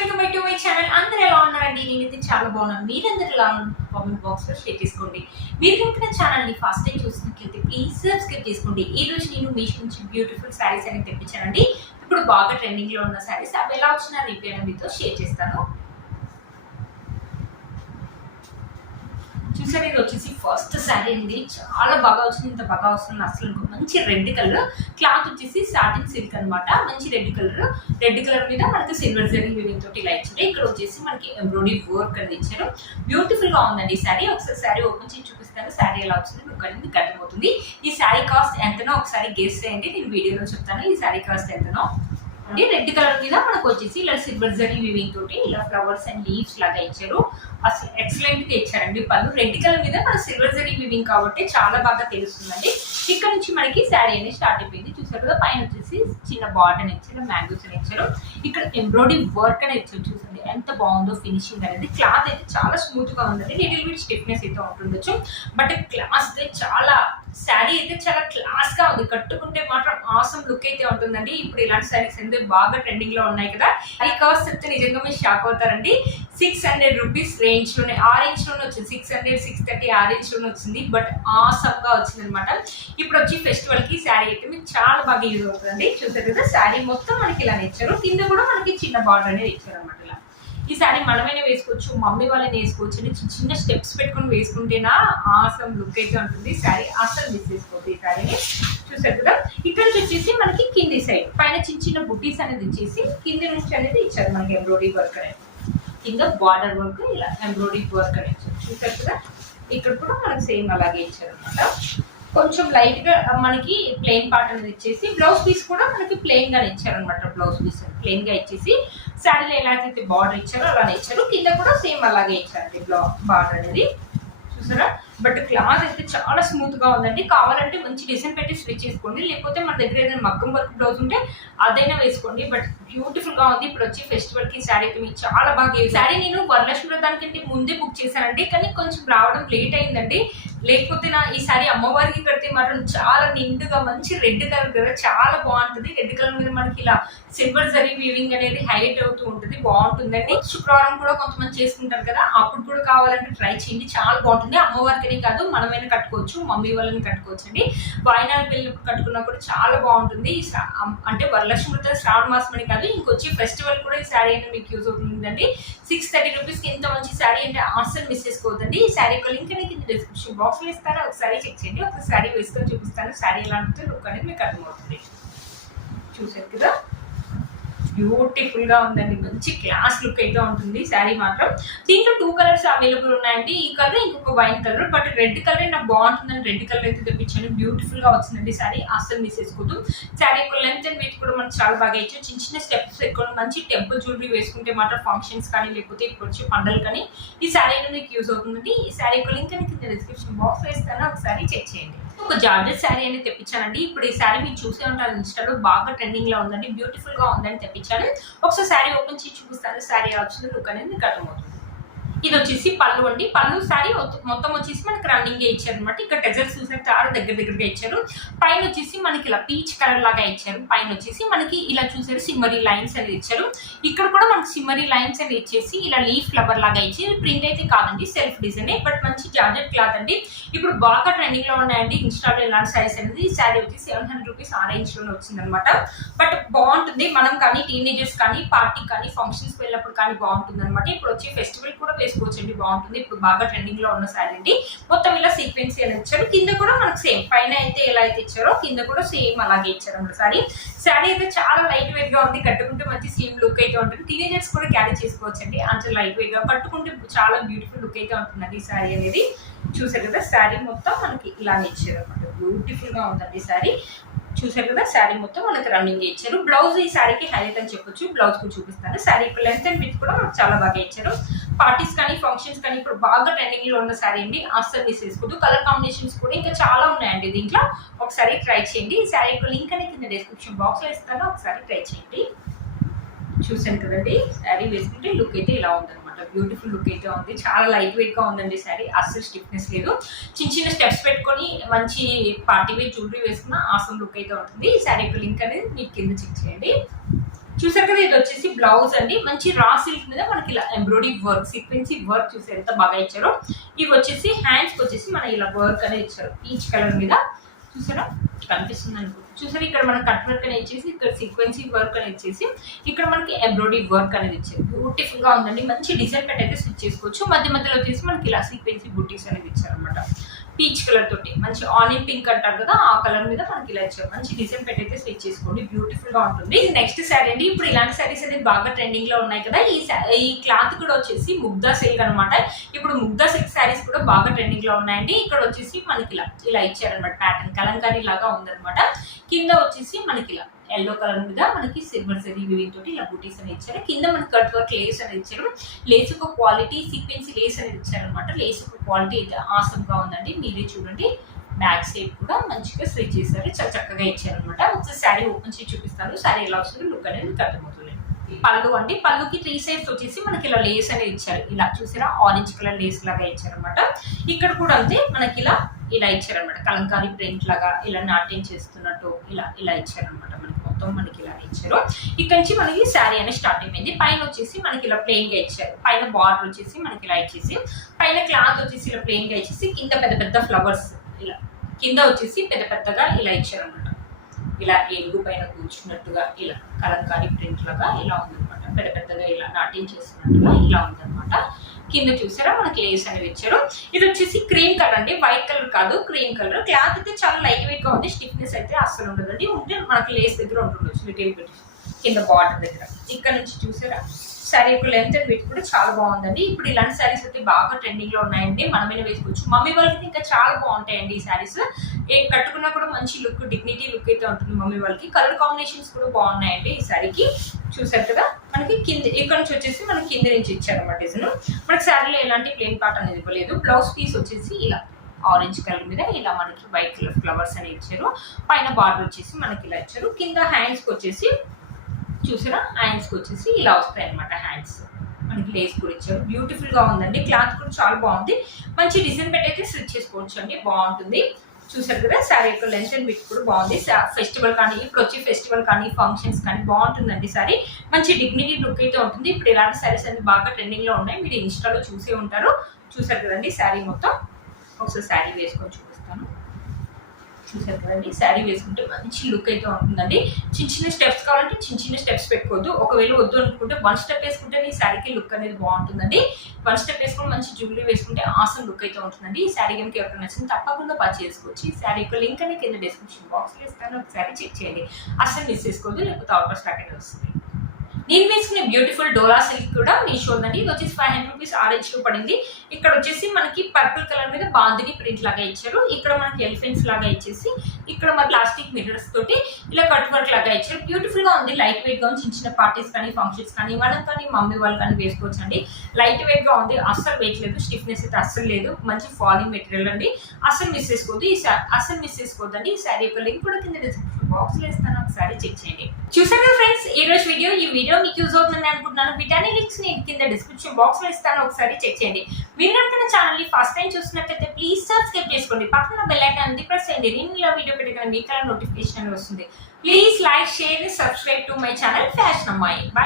Welcome back to my channel. అందరూ ఎలా ఉన్నారండి? నేనైతే చాలా బాగున్నాను. మీరందరూ ఎలా ఉన్నారు? కామెంట్ బాక్స్ లో షేర్ చేసుకోండి. మీరు కనుక నా ఛానల్ ని ఫస్ట్ టైం చూసినట్లయితే ప్లీజ్ సబ్స్క్రైబ్ చేసుకోండి. ఈ రోజు నేను మీషో నుంచి బ్యూటిఫుల్ శారీస్ అని తెప్పించానండి. ఇప్పుడు బాగా ట్రెండింగ్ లో ఉన్న శారీస్ అవి ఎలా వచ్చిన రివ్యూ అని మీతో షేర్ చేస్తాను. చూసారు, ఇది వచ్చేసి ఫస్ట్ శారీ అండి. చాలా బాగా వచ్చింది. ఇంత బాగా వస్తుంది అసలు. మంచి రెడ్ కలర్ క్లాత్ వచ్చేసి సాటిన్ సిల్క్ అనమాట. మంచి రెడ్ కలర్ మీద మనకి సిల్వర్ జరీ వీవింగ్ తోటి ఇలా ఇచ్చారు. ఇక్కడ వచ్చేసి మనకి ఎంబ్రాయిడరీ వర్క్ అనేది ఇచ్చారు. బ్యూటిఫుల్ గా ఉందండి ఈ శారీ. ఒకసారి శారీ ఓపెన్ చేసి చూపిస్తాను. శారీ ఎలా వచ్చింది మీకు అనేది అర్థమవుతుంది. ఈ శారీ కాస్ట్ ఎంతనో ఒకసారి గెస్ చేయండి. నేను వీడియోలో చెప్తాను ఈ శారీ కాస్ట్ ఎంతనో. అంటే రెడ్ కలర్ మీద మనకు వచ్చేసి ఇలా సిల్వర్ జరీ వీవింగ్ తోటి ఇలా ఫ్లవర్స్ అండ్ లీవ్స్ లాగా ఇచ్చారు. అసలు ఎక్సలెంట్ గా ఇచ్చారండి పళ్ళు. రెడ్ కలర్ మీద మన సిల్వర్ జరీ వీవింగ్ కాబట్టి చాలా బాగా తెలుస్తుందండి. ఇక్కడ నుంచి మనకి శారీ అనేది స్టార్ట్ అయిపోయింది. చూసారు కదా, పైన వచ్చేసి చిన్న బార్డర్ అని ఇచ్చారు, మ్యాంగోస్ అని ఇచ్చారు. ఇక్కడ ఎంబ్రాయిడరీ వర్క్ అనేది ఇచ్చారు. చూసండి ఎంత బాగుందో ఫినిషింగ్ అనేది. క్లాత్ అయితే చాలా స్మూత్ గా ఉందండి. లిటిల్ బిట్ స్టిఫ్నెస్ అయితే ఉంటుండొచ్చు, బట్ క్లాస్ అయితే చాలా శారీ అయితే చాలా క్లాస్ గా ఉంది. కట్టుకుంటే మాత్రం ఆసమ్ లుక్ అయితే ఉంటుందండి. ఇప్పుడు ఇలాంటి శారీస్ ఎందుకు బాగా ట్రెండింగ్ లో ఉన్నాయి కదా. ఈ కాస్ట్ చెప్తే నిజంగా మీరు షాక్ అవుతారండి. 600 రూపీస్ రేంజ్ లోనే, ఆ రేంజ్ లోనే వచ్చింది. 600, 630 ఆ రేంజ్ లోనే వచ్చింది. బట్ ఆసమ్ గా వచ్చింది అనమాట. ఇప్పుడు వచ్చి ఫెస్టివల్ కి శారీ అయితే మీకు చాలా బాగా యూజ్ అవుతుందండి. చూసారు కదా, శారీ మొత్తం మనకి ఇలా ఇచ్చారు. కింద కూడా మనకి చిన్న బార్డర్ అనేది ఇచ్చారు అనమాట. ఇలా ఈ శారీ మనమైనా వేసుకోవచ్చు, మమ్మీ వాళ్ళని వేసుకోవచ్చు అండి. చిన్న స్టెప్స్ పెట్టుకుని వేసుకుంటేనా ఆసమ్ లుక్ అయితే ఉంటుంది. శారీ అసలు మిస్ చేసుకోవచ్చు ఈ శారీని. చూసారు కదా, ఇక్కడ నుంచి వచ్చేసి మనకి కింది సైడ్ పైన చిన్న బుట్టీస్ అనేది ఇచ్చేసి కింది నుంచి అనేది ఇచ్చారు మనకి ఎంబ్రాయిడరీ వర్క్ అనేది. కింద బార్డర్ వర్క్ ఇలా ఎంబ్రాయిడరీ వర్క్ అనేది ఇచ్చారు. చూసారు కదా, ఇక్కడ కూడా మనకి సేమ్ అలాగే ఇచ్చారు అనమాట. కొంచెం లైట్ గా మనకి ప్లెయిన్ పార్ట్ అనేది ఇచ్చేసి బ్లౌజ్ పీస్ కూడా మనకి ప్లెయిన్ గా ఇచ్చారు అనమాట. బ్లౌజ్ పీస్ ప్లెయిన్ గా ఇచ్చేసి శారీలో ఎలాగైతే బార్డర్ ఇచ్చారో అలానే ఇచ్చారు. కింద కూడా సేమ్ అలాగే ఇచ్చారండి బార్డర్ అనేది. చూసారా, బట్ క్లాత్ అయితే చాలా స్మూత్ గా ఉందండి. కావాలంటే మంచి డిజైన్ పెట్టి స్టిచ్ చేసుకోండి, లేకపోతే మన దగ్గర ఏదైనా మగ్గం వర్క్ బ్లౌజ్ ఉంటే అదైనా వేసుకోండి. బట్ బ్యూటిఫుల్ గా ఉంది. ఇప్పుడు వచ్చి ఫెస్టివల్ కి శారీ మీకు చాలా బాగా. ఈ శారీ నేను వరలక్ష్మి వ్రతానికంటే ముందే బుక్ చేశానండి, కానీ కొంచెం రావడం లేట్ అయిందండి. లేకపోతే ఈ శారీ అమ్మవారికి కడితే మాత్రం చాలా నిండుగా మంచి రెడ్ కలర్ కదా, చాలా బాగుంటుంది. రెడ్ కలర్ మీద మనకి ఇలా సిల్వర్ జరీ వీవింగ్ అనేది హైలైట్ అవుతూ ఉంటుంది. బాగుంటుందండి. శుక్రవారం కూడా కొంతమంది చేసుకుంటారు కదా, అప్పుడు కూడా కావాలంటే ట్రై చేయండి, చాలా బాగుంటుంది. అమ్మవారికి కాదు, మనమైనా కట్టుకోవచ్చు, మమ్మీ వాళ్ళని కట్టుకోవచ్చు అండి. వాయినాల పిల్లలు కట్టుకున్నా కూడా చాలా బాగుంటుంది. అంటే వరలక్ష్మి వ్రతం శ్రావణ మాసం అని కాదు, ఇంకొచ్చి ఫెస్టివల్ కూడా ఈ శారీ అనేది మీకు యూజ్ అవుతుందండి. 630 రూపీస్కి ఇంత మంచి శారీ అంటే అస్సలు మిస్ చేసుకోవద్దండి. ఈ శారీ యొక్క లింక్ అనేది కింద డిస్క్రిప్షన్ బాక్స్ లో ఇస్తాను. ఒకసారి చెక్ చేయండి. ఒక శారీ వేసుకొని చూపిస్తాను. శారీ ఎలా ఉంటుంది లుక్ అనేది మీకు అర్థమవుతుంది. చూసారు కదా, బ్యూటిఫుల్ గా ఉందండి. మంచి క్లాస్ లుక్ అయితే ఉంటుంది శారీ మాత్రం. దీంట్లో 2 కలర్స్ అవైలబుల్ ఉన్నాయండి. ఈ కలర్, ఇంకొక wine colour. But red colour నాకు బాగుంటుందని రెడ్ కలర్ అయితే తెప్పించాను. బ్యూటిఫుల్ గా వచ్చిందండి శారీ, అస్సలు మిస్ చేసుకోవద్దు. శారీ యొక్క లెంత్ అండ్ వెయిట్ కూడా మనకు చాలా బాగా ఇచ్చారు. చిన్న స్టెప్స్ పెట్టుకోవడం, మంచి టెంపుల్ జ్యువెలరీ వేసుకుంటే మాత్రం ఫంక్షన్స్ కానీ లేకపోతే ఇప్పుడు వచ్చే పండుగలు కానీ ఈ శారీ అనేది మీకు యూజ్ అవుతుందండి. ఈ శారీ యొక్క లింక్ అనేది కింద డిస్క్రిప్షన్ బాక్స్ లో ఇస్తాను. ఒకసారి చెక్ చేయండి. ఒక జార్జెట్ శారీ అనేది తెప్పించానండి. ఇప్పుడు ఈ శారీ మీరు చూసే ఉంటారు, ఇన్స్టాలో బాగా ట్రెండింగ్ లో ఉందండి. బ్యూటిఫుల్ గా ఉందని తెప్పించాను. ఒకసారి శారీ ఓపెన్ చేసి చూపిస్తాను. శారీ వచ్చింది లుక్ అనేది మీకు అర్థమవుతుంది. ఇది వచ్చేసి పళ్ళు అండి. పళ్ళు శారీ మొత్తం వచ్చేసి మనకి రన్నింగ్ ఇచ్చారు అనమాట. ఇక్కడ టెజర్స్ చూసారు, చాలా దగ్గరగా ఇచ్చారు. పైన వచ్చేసి మనకి ఇలా పీచ్ కలర్ లాగా ఇచ్చారు. పైన వచ్చేసి మనకి ఇలా చూసారు సిమ్మరీ లైన్స్ అనేది ఇచ్చారు. ఇక్కడ కూడా మనకి సిమ్మరీ లైన్స్ అనేది ఇచ్చేసి ఇలా లీఫ్ ఫ్లవర్ లాగా ఇచ్చి, ప్రింట్ అయితే కాదండి, సెల్ఫ్ డిజైన్, బట్ మంచి జార్జెట్ క్లాత్ అండి. ఇప్పుడు బాగా ట్రెండింగ్ లో ఉన్నాయండి ఇన్స్టాలో ఇలాంటి శారీస్ అనేది. ఈ శారీ వచ్చి 700 రూపీస్ ఆ రేంజ్ లోనే వచ్చింది అనమాట. బట్ బాగుంటుంది. మనం కానీ టీనేజర్స్ కానీ పార్టీ కానీ ఫంక్షన్స్ వెళ్ళినప్పుడు కానీ బాగుంటుంది అనమాట. ఇప్పుడు వచ్చి ఫెస్టివల్ కూడా వేసుకోవచ్చండి, బాగుంటుంది. ఇప్పుడు బాగా ట్రెండింగ్ లో ఉన్న శారీ అండి. మొత్తం ఇలా సీక్వెన్స్ అని ఇచ్చారు. కింద కూడా మనకు సేమ్ పైన అయితే ఎలా అయితే ఇచ్చారో కింద కూడా సేమ్ అలాగే ఇచ్చారు అన్నమాట. శారీ అయితే చాలా లైట్ వెయిట్ గా ఉంది. కట్టుకుంటే మంచి స్లిమ్ లుక్ అయితే ఉంటుంది. టీనేజర్స్ కూడా క్యారీ చేసుకోవచ్చండి. అంత లైట్ వెయిట్ గా కట్టుకుంటే చాలా బ్యూటిఫుల్ లుక్ అయితే ఉంటుందండి ఈ శారీ అనేది. చూసారు కదా, శారీ మొత్తం మనకి ఇలానే ఇచ్చారు అనమాట. బ్యూటిఫుల్ గా ఉందండి శారీ. చూసారు కదా, శారీ మొత్తం మనకి రన్నింగ్ ఇచ్చారు. బ్లౌజ్ ఈ శారీకి హైలైట్ అని చెప్పొచ్చు. బ్లౌజ్ కూడా చూపిస్తాను. శారీ లెంత్ అండ్ విడ్త్ కూడా మనకు చాలా బాగా ఇచ్చారు. పార్టీస్ కానీ ఫంక్షన్స్ కానీ ఇప్పుడు బాగా ట్రెండింగ్ లో ఉన్న శారీ అండి, అస్సలు మిస్ చేసుకోవద్దు. కలర్ కాంబినేషన్స్ కూడా ఇంకా చాలా ఉన్నాయండి దీంట్లో. ఒకసారి ట్రై చేయండి. ఈ శారీ యొక్క లింక్ అనేది కింద డిస్క్రిప్షన్ బాక్స్ లో ఇస్తాను. ఒకసారి ట్రై చేయండి. చూసాను కదండి, శారీ వేసుకుంటే లుక్ అయితే ఇలా ఉందన్నమాట. బ్యూటిఫుల్ లుక్ అయితే ఉంది. చాలా లైట్ వెయిట్ గా ఉందండి శారీ, అస్సలు స్టిఫ్నెస్ లేదు. చిన్న స్టెప్స్ పెట్టుకొని మంచి పార్టీ వేర్ జ్యువెలరీ వేసుకున్న ఆసమ్ లుక్ అయితే ఉంటుంది. ఈ శారీ యొక్క లింక్ అనేది మీకు కింద చెక్ చేయండి. చూసారు కదా, ఇది వచ్చేసి బ్లౌజ్ అండి. మంచి రా సిల్క్ మీద మనకి ఇలా ఎంబ్రాయిడరీ వర్క్, సీక్వెన్సీ వర్క్ చూసారు ఎంత బాగా ఇచ్చారో. ఇవి వచ్చేసి హ్యాండ్స్ వచ్చేసి మన ఇలా వర్క్ అనేది ఇచ్చారు పీచ్ కలర్ మీద. చూసారా, కనిపిస్తుంది అనుకుంటున్నాను. చూసారు, ఇక్కడ మన కట్ వర్క్ అనేది ఇచ్చేసి, ఇక్కడ సీక్వెన్సీ వర్క్ అనేది ఇచ్చేసి, ఇక్కడ మనకి ఎంబ్రాయిడరీ వర్క్ అనేది ఇచ్చారు. బ్యూటిఫుల్ గా ఉందండి. మంచి డిజైన్ పెట్టి అయితే స్టిచ్ చేసుకోవచ్చు. మధ్య మధ్యలో వచ్చేసి మనకి ఇలా సీక్వెన్సీ బుట్టీస్ అనేది ఇచ్చారు అనమాట. పీచ్ కలర్ తోటి మంచి ఆనియన్ పింక్ అంటారు కదా, ఆ కలర్ మీద మనకి ఇలా ఇచ్చారు. మంచి డిజైన్ పెట్టి అయితే స్టిచ్ చేసుకోండి, బ్యూటిఫుల్ గా ఉంటుంది. నెక్స్ట్ శారీ అండి. ఇప్పుడు ఇలాంటి శారీస్ అనేది బాగా ట్రెండింగ్ లో ఉన్నాయి కదా. ఈ క్లాత్ కూడా వచ్చేసి ముగ్ధా సిల్క్ అనమాట. ఇప్పుడు ముగ్ధా సిల్క్ శారీస్ కూడా బాగా ట్రెండింగ్ లో ఉన్నాయండి. ఇక్కడ వచ్చేసి మనకి ఇలా ఇచ్చారనమాట. ప్యాటర్న్ కలంకారీ లాగా ఉందన్నమాట. కింద వచ్చేసి మనకి ఇలా ఎల్లో కలర్ మీద మనకి సిల్వర్ జరీ వీవింగ్ తోటి ఇలా బూటీస్ అనేది ఇచ్చారు. కింద మనకి కట్ వర్క్ లేస్ అనేది ఇచ్చారు. లేస్ ఒక క్వాలిటీ సీక్వెన్సీ లేస్ అనేది ఇచ్చారనమాట. లేస్ ఒక క్వాలిటీ అయితే ఆసమ్ గా ఉందండి. మీరే చూడండి, బ్యాక్ సైడ్ కూడా మంచిగా స్టిచ్ చేశారు. చాలా చక్కగా ఇచ్చారనమాట. ఒకసారి శారీ ఓపెన్ చేసి చూపిస్తాను. శారీ ఎలా వస్తుంది లుక్ అనేది మీకు అర్థమవుతుంది. పళ్ళు అండి. పళ్ళుకి 3 సైడ్స్ వచ్చేసి మనకి ఇలా లేస్ అనేది ఇచ్చారు. ఇలా చూసారా, ఆరెంజ్ కలర్ లేస్ లాగా ఇచ్చారనమాట. ఇక్కడ కూడా అంతే మనకి ఇలా ఇచ్చారనమాట. కలంకారీ ప్రింట్ లాగా ఇలా నాట్యం చేస్తున్నట్టు ఇలా ఇచ్చారనమాట. మనకి ఇలా ఇచ్చారు. ఇక్కడ నుంచి మనకి శారీ అనేది స్టార్ట్ అయిపోయింది. పైన వచ్చేసి మనకి ఇలా ప్లెయిన్ గా ఇచ్చారు. పైన బార్డర్ వచ్చేసి మనకి ఇలా ఇచ్చేసి, పైన క్లాత్ వచ్చేసి ఇలా ప్లెయిన్ గా ఇచ్చేసి, కింద పెద్ద పెద్ద ఫ్లవర్స్ ఇలా కింద వచ్చేసి పెద్ద పెద్దగా ఇలా ఇచ్చారనమాట. ఇలా ఏనుగు పైన కూర్చున్నట్టుగా ఇలా కలంకారీ ప్రింట్ లాగా ఇలా ఉందన్నమాట. పెద్ద పెద్దగా ఇలా నాట్యం చేస్తున్నట్టుగా ఇలా ఉందన్నమాట. కింద చూసారా మనకి లేస్ అనేది ఇచ్చారు. ఇది వచ్చేసి క్రీమ్ కలర్ అండి, వైట్ కలర్ కాదు, క్రీమ్ కలర్. క్లాత్ అయితే చాలా లైట్ వెయిట్ గా ఉంది. స్టిఫ్నెస్ అయితే అస్సలు ఉండదండి. ఉంటే మనకి లేస్ దగ్గర ఉంటుండొచ్చు లిటిల్ బిట్ కింద బార్డర్ దగ్గర. ఇక్కడ నుంచి చూసారా శారీ యొక్క లెంత్ అండ్ విడ్త్ కూడా చాలా బాగుందండి. ఇప్పుడు ఇలాంటి శారీస్ అయితే బాగా ట్రెండింగ్ లో ఉన్నాయండి. మనమైనా వేసుకోవచ్చు. మమ్మీ వాళ్ళకి ఇంకా చాలా బాగుంటాయండి ఈ శారీస్. కట్టుకున్నా కూడా మంచి లుక్, డిగ్నిటీ లుక్ అయితే ఉంటుంది మమ్మీ వాళ్ళకి. కలర్ కాంబినేషన్స్ కూడా బాగున్నాయండి ఈ శారీకి. చూసారు కదా, మనకి కింద ఇక్కడ నుంచి వచ్చేసి మనకి కింద నుంచి ఇచ్చారన్నమాట డిజైన్. మనకి శారీలో ఎలాంటి ప్లెయిన్ పార్ట్ అనేది ఇవ్వలేదు. బ్లౌజ్ పీస్ వచ్చేసి ఇలా ఆరెంజ్ కలర్ మీద ఇలా మనకి వైట్ కలర్ ఫ్లవర్స్ అని ఇచ్చారు. పైన బార్డర్ వచ్చేసి మనకి ఇలా ఇచ్చారు. కింద హ్యాండ్స్ కి వచ్చేసి చూసారా, హ్యాండ్స్ కి వచ్చేసి ఇలా వస్తాయి అనమాట. హ్యాండ్స్ మనకి లేస్ కూడా ఇచ్చారు. బ్యూటిఫుల్ గా ఉందండి. క్లాత్ కూడా చాలా బాగుంది. మంచి డిజైన్ పెట్టి అయితే స్టిచ్ చేసుకోవచ్చు అండి, బాగుంటుంది. చూసారు కదా, శారీ యొక్క లెంత్ అండ్ విడ్త్ కూడా బాగుంది. ఫెస్టివల్ కానీ, ఇప్పుడు వచ్చే ఫెస్టివల్ కానీ, ఫంక్షన్స్ కానీ బాగుంటుందండి శారీ. మంచి డిగ్నిటీ లుక్ అయితే ఉంటుంది. ఇప్పుడు ఇలాంటి శారీస్ అన్ని బాగా ట్రెండింగ్ లో ఉన్నాయి. మీరు ఇన్స్టాలో చూసే ఉంటారు. చూసారు కదండి శారీ మొత్తం. ఒకసారి శారీ వేసుకొని చూపిస్తాను. చూసారు కదండి, శారీ వేసుకుంటే మంచి లుక్ అయితే ఉంటుందండి. చిన్న స్టెప్స్ కావాలంటే చిన్న స్టెప్స్ పెట్టుకోవద్దు. ఒకవేళ వద్దు అనుకుంటే 1 స్టెప్ వేసుకుంటే ఈ శారీకి లుక్ అనేది బాగుంటుందండి. 1 స్టెప్ వేసుకుని మంచి జ్యువెలరీ వేసుకుంటే ఆసమ్ లుక్ అయితే ఉంటుందండి. ఈ శారీ కనుక ఎవరికి నచ్చింది తప్పకుండా పర్చేస్ చేసుకోవచ్చు. ఈ శారీ యొక్క లింక్ అనేది కింద డిస్క్రిప్షన్ బాక్స్ లో ఇస్తాను. ఒకసారి చెక్ చేయండి. అసలు మిస్ చేసుకోవద్దు, లేకపోతే అవుట్ ఆఫ్ స్టాక్ అనేది వస్తుంది. నేను వేసుకునే బ్యూటిఫుల్ డోలా సిల్క్ కూడా మీషో ఉందండి. ఇది వచ్చేసి 500 రూపీస్ ఆరెంజ్ లో పడింది. ఇక్కడ వచ్చేసి మనకి పర్పుల్ కలర్ మీద బాందిని ప్రింట్ లాగా ఇచ్చారు. ఇక్కడ మనకి ఎలిఫెంట్స్ లాగా ఇచ్చేసి, ఇక్కడ మన ప్లాస్టిక్ మిర్రర్స్ తోటి ఇలా కట్ వర్క్ లాగా ఇచ్చారు. బ్యూటిఫుల్ గా ఉంది. లైట్ వెయిట్ గా ఉంది. చిన్న పార్టీస్ కానీ, ఫంక్షన్స్ కానీ, మనం కానీ, మమ్మీ వాళ్ళు కానీ వేసుకోవచ్చు అండి. లైట్ వెయిట్ గా ఉంది. అస్సలు వెయిట్ లేదు. స్టిఫ్నెస్ అయితే అస్సలు లేదు. మంచి ఫాలింగ్ మెటీరియల్ అండి. అస్సలు మిస్ చేసుకోవద్దు అండి. ఈ శారీ యొక్క లింక్ కూడా కింద డిస్క్రిప్షన్ బాక్స్ లో ఇస్తాను. ఒకసారి చెక్ చేయండి. చూసారు కదా ఫ్రెండ్స్, ఈ రోజు ఈ వీడియో మీకు యూజ్ అవుతుందని అనుకుంటున్నాను. వీటన్ని లింక్స్ నేను కింద డిస్క్రిప్షన్ బాక్స్ లో ఇస్తాను. ఒకసారి చెక్ చేయండి. మీరు కనుక ఛానల్ ని ఫస్ట్ టైం చూస్తున్నట్లయితే ప్లీజ్ సబ్స్క్రైబ్ చేసుకోండి. పక్కన బెల్ ఐకాన్ ప్రెస్ చేయండి. నేను ఇలా వీడియో పెట్టగానే మీకు నోటిఫికేషన్ వస్తుంది. Please like, share, subscribe to my channel fashion అమ్మాయి. బై.